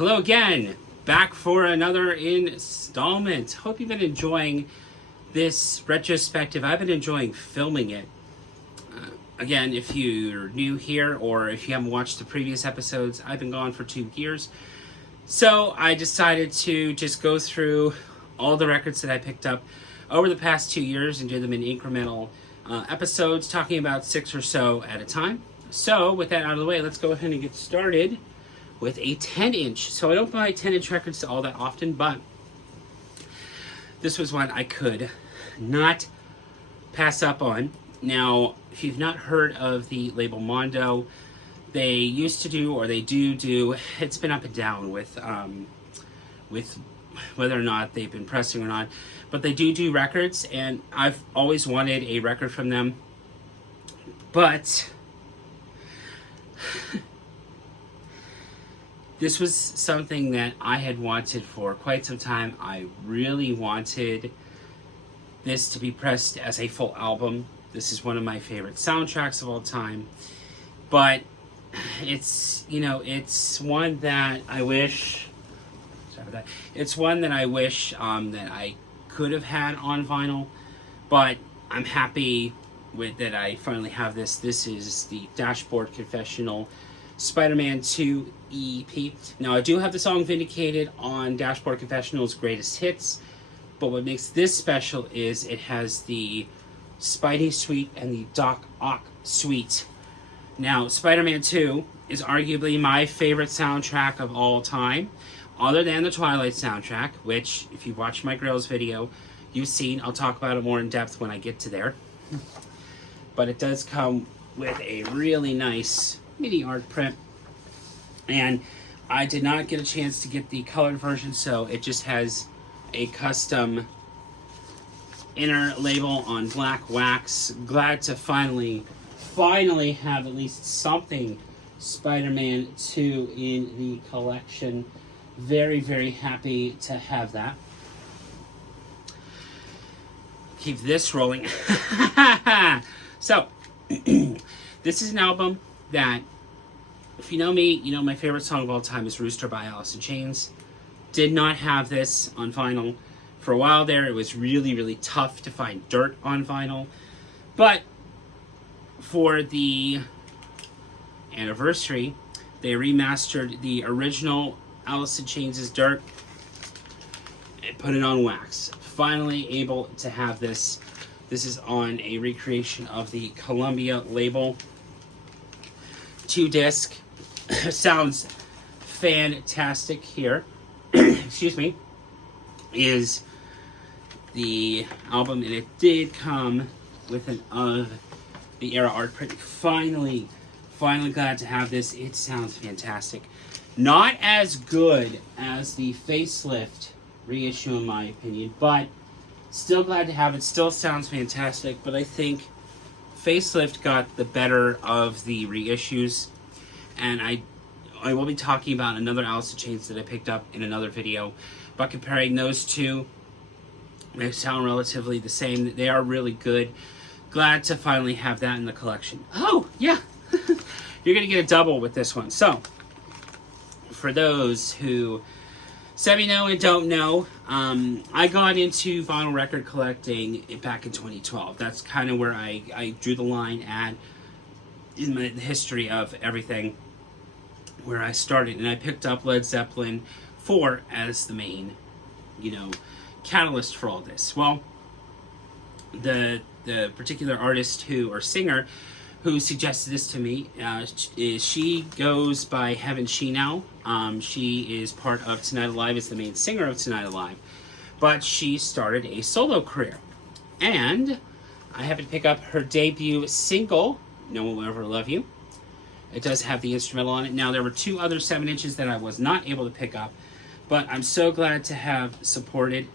Hello again, back for another installment. Hope you've been enjoying this retrospective. I've been enjoying filming it. Again, if you're new here or if you haven't watched the previous episodes, I've been gone for 2 years. So I decided to just go through all the records that I picked up over the past 2 years and do them in incremental episodes, talking about 6 or so at a time. So with that out of the way, let's go ahead and get started with a 10-inch. So I don't buy 10-inch records all that often, but this was one I could not pass up on. Now, if you've not heard of the label Mondo, they used to do, or they do, it's been up and down with whether or not they've been pressing or not, but they do records, and I've always wanted a record from them, but this was something that I had wanted for quite some time. I really wanted this to be pressed as a full album. This is one of my favorite soundtracks of all time. But it's, it's one that I wish, it's one that I wish that I could have had on vinyl. But I'm happy with that I finally have this. This is the Dashboard Confessional Spider-Man 2 EP. Now, I do have the song Vindicated on Dashboard Confessional's Greatest Hits, but what makes this special is it has the Spidey Suite and the Doc Ock Suite. Now, Spider-Man 2 is arguably my favorite soundtrack of all time, other than the Twilight soundtrack, which, if you've watched my Grills video, you've seen. I'll talk about it more in depth when I get to there. But it does come with a really nice mini art print, and I did not get a chance to get the colored version, so it just has a custom inner label on black wax. Glad to finally have at least something Spider-Man 2 in the collection. Very happy to have that. Keep this rolling. So this is an album that, if you know me, you know my favorite song of all time is Rooster by Alice in Chains. Did not have this on vinyl. For a while there, it was really tough to find Dirt on vinyl. But for the anniversary, they remastered the original Alice in Chains' Dirt and put it on wax. Finally able to have this. This is on a recreation of the Columbia label. 2-disc. Sounds fantastic here. Excuse me. Is the album, and it did come with an of the era art print. Finally glad to have this. It sounds fantastic. Not as good as the facelift reissue in my opinion, but still glad to have it. Still sounds fantastic, but I think facelift got the better of the reissues, and I will be talking about another Alice in Chains that I picked up in another video, but comparing those two, they sound relatively the same. They are really good. Glad to finally have that in the collection. Oh, yeah. You're going to get a double with this one. So, for those who semi-know and don't know, I got into vinyl record collecting back in 2012. That's kind of where I drew the line at in the history of everything, where I started. And I picked up Led Zeppelin 4 as the main, catalyst for all this. Well, the particular artist or singer who suggested this to me, she goes by Heaven She Now. She is part of Tonight Alive, is the main singer of Tonight Alive, but she started a solo career. And I happened to pick up her debut single, No One Will Ever Love You. It does have the instrumental on it. Now, there were 2 other 7-inches that I was not able to pick up, but I'm so glad to have supported.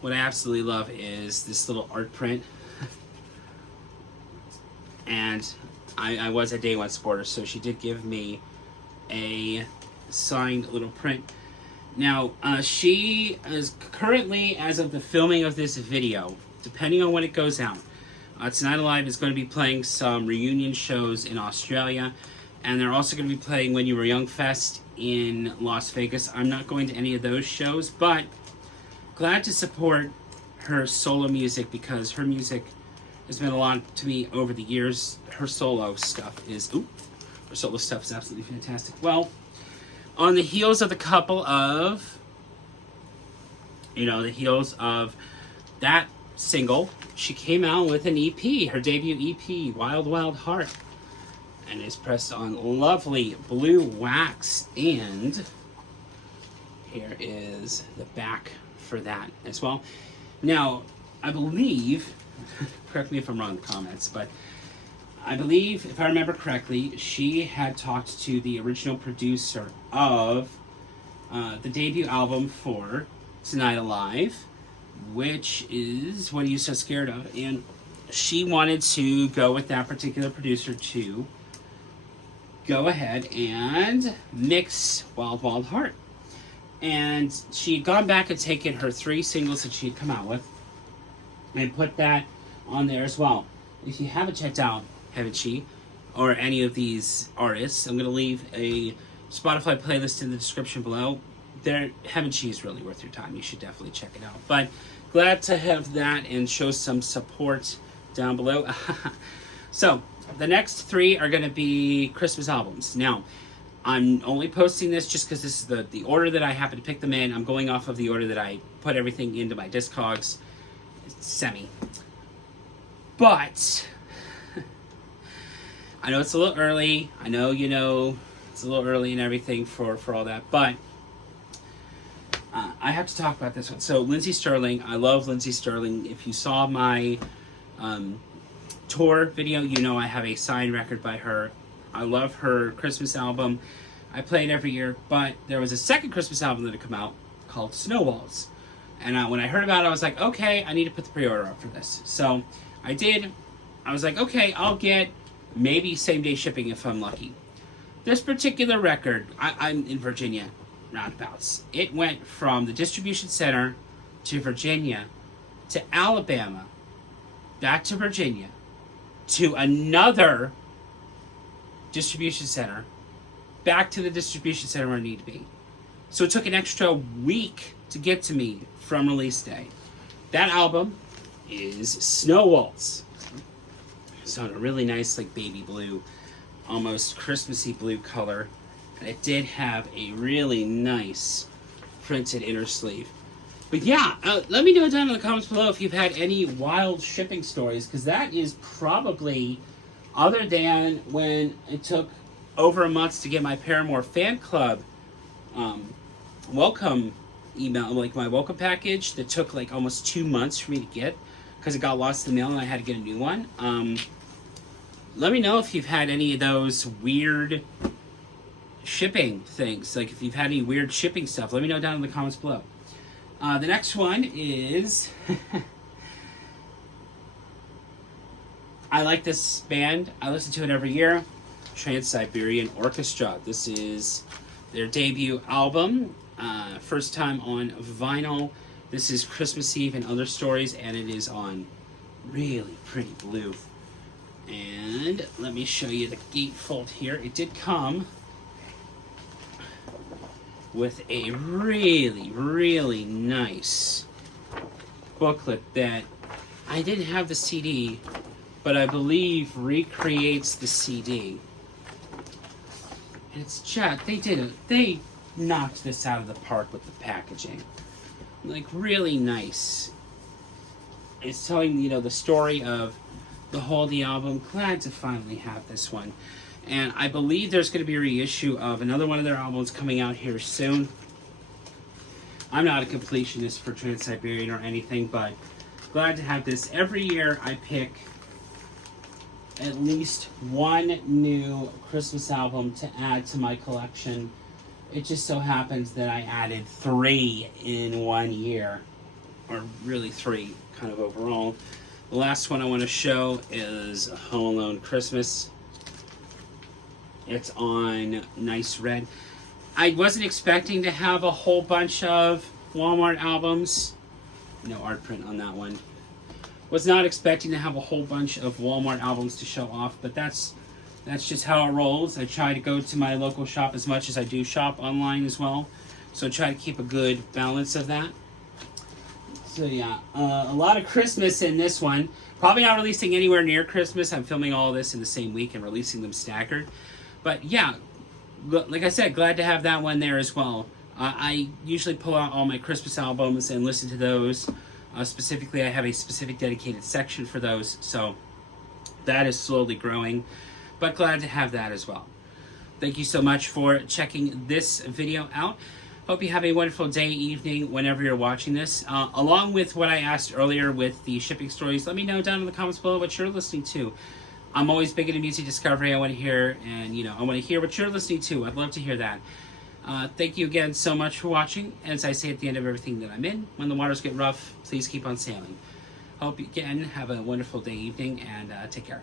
What I absolutely love is this little art print. And I was a day one supporter, so she did give me a signed little print. Now, she is currently, as of the filming of this video, depending on when it goes out, Tonight Alive is going to be playing some reunion shows in Australia, and they're also going to be playing When You Were Young Fest in Las Vegas. I'm not going to any of those shows, but glad to support her solo music because her music has meant a lot to me over the years. Her solo stuff is absolutely fantastic. Well, on the heels of that single, she came out with an EP, her debut EP, Wild Wild Heart, and is pressed on lovely blue wax, and here is the back for that as well. Now, I believe, correct me if I'm wrong in the comments, but I believe, if I remember correctly, she had talked to the original producer of the debut album for Tonight Alive, which is What Are You So Scared Of? And she wanted to go with that particular producer to go ahead and mix Wild Wild Heart. And she had gone back and taken her 3 singles that she had come out with and put that on there as well. If you haven't checked out Haven't She or any of these artists, I'm going to leave a Spotify playlist in the description below. Haven't She is really worth your time. You should definitely check it out. But glad to have that and show some support down below. So the next 3 are going to be Christmas albums. Now, I'm only posting this just because this is the order that I happen to pick them in. I'm going off of the order that I put everything into my Discogs. Semi. But I know it's a little early. I know, it's a little early and everything for all that. But I have to talk about this one. So Lindsey Stirling, I love Lindsey Stirling. If you saw my tour video, you know I have a signed record by her. I love her Christmas album. I play it every year, but there was a second Christmas album that had come out called Snowballs. And when I heard about it, I was like, okay, I need to put the pre-order up for this. So I did. I was like, okay, I'll get maybe same-day shipping if I'm lucky. This particular record, I'm in Virginia, roundabouts. It went from the distribution center to Virginia to Alabama, back to Virginia, to another distribution center, back to the distribution center where I need to be. So it took an extra week to get to me from release day. That album is Snow Waltz. So in a really nice, like baby blue, almost Christmassy blue color. And it did have a really nice printed inner sleeve. But yeah, let me know down in the comments below if you've had any wild shipping stories, because that is probably, other than when it took over a month to get my Paramore fan club welcome email, like my welcome package, that took like almost 2 months for me to get because it got lost in the mail and I had to get a new one. Let me know if you've had any of those weird shipping things. Like if you've had any weird shipping stuff, let me know down in the comments below. The next one is I like this band. I listen to it every year. Trans-Siberian Orchestra. This is their debut album. First time on vinyl. This is Christmas Eve and Other Stories, and it is on really pretty blue. And let me show you the gatefold here. It did come with a really, really nice booklet that I didn't have the CD, but I believe recreates the CD. And it's just, they knocked this out of the park with the packaging. Like, really nice. It's telling, the story of the whole album. Glad to finally have this one. And I believe there's going to be a reissue of another one of their albums coming out here soon. I'm not a completionist for Trans-Siberian or anything, but glad to have this. Every year I pick at least one new Christmas album to add to my collection. It just so happens that I added 3 in 1 year, or really 3 kind of overall. The last one I want to show is Home Alone Christmas. It's on nice red. I wasn't expecting to have a whole bunch of Walmart albums. No art print on that one. Was not expecting to have a whole bunch of Walmart albums to show off, but that's That's just how it rolls. I try to go to my local shop as much as I do shop online as well. So try to keep a good balance of that. So yeah, a lot of Christmas in this one. Probably not releasing anywhere near Christmas. I'm filming all this in the same week and releasing them staggered. But yeah, like I said, glad to have that one there as well. I usually pull out all my Christmas albums and listen to those. Specifically, I have a specific dedicated section for those. So that is slowly growing. But glad to have that as well. Thank you so much for checking this video out. Hope you have a wonderful day, evening, whenever you're watching this. Along with what I asked earlier with the shipping stories, let me know down in the comments below what you're listening to. I'm always big into music discovery. I want to hear, and I want to hear what you're listening to. I'd love to hear that. Thank you again so much for watching. As I say at the end of everything that I'm in, when the waters get rough, please keep on sailing. Hope you again have a wonderful day, evening, and take care.